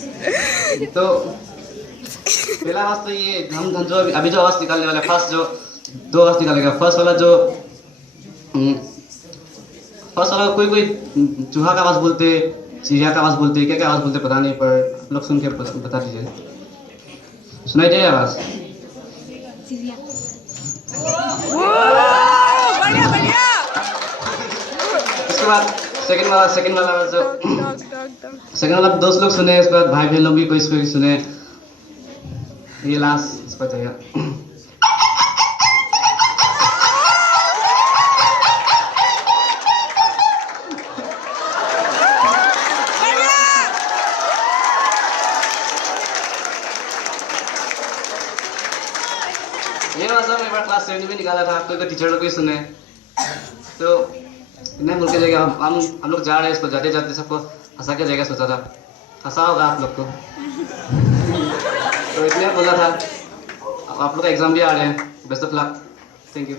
तो पहला आवाज तो ये हम जो अभी जो आवाज निकालने वाले फर्स्ट जो दो आवाज निकालेगा फर्स्ट वाला जो फर्स्ट वाला कोई कोई चूहा का आवाज बोलते, चिड़िया का आवाज बोलते, क्या क्या आवाज बोलते पता नहीं, पर आप लोग सुन के बता दीजिए। सुनाई दे आवाज? बढ़िया बढ़िया। उसके बाद सेकंड वाला जो सेकंड वाला दोस्त लोग सुने, उसके बाद भाई बहन लोग भी कोई सुने, ये लास्ट इस पर जाएगा। ये वाला मैं बार क्लास 7 में निकाला था, कोई टीचर लोग भी सुने, तो इन्हें बोल के जाएगा हम लोग जा रहे हैं, इसको जाते जाते सबको हंसा के जाएगा, सोचा था हंसा होगा आप लोग को। तो इसलिए बोला था, आप लोग का एग्जाम भी आ रहे हैं, best of luck, thank you.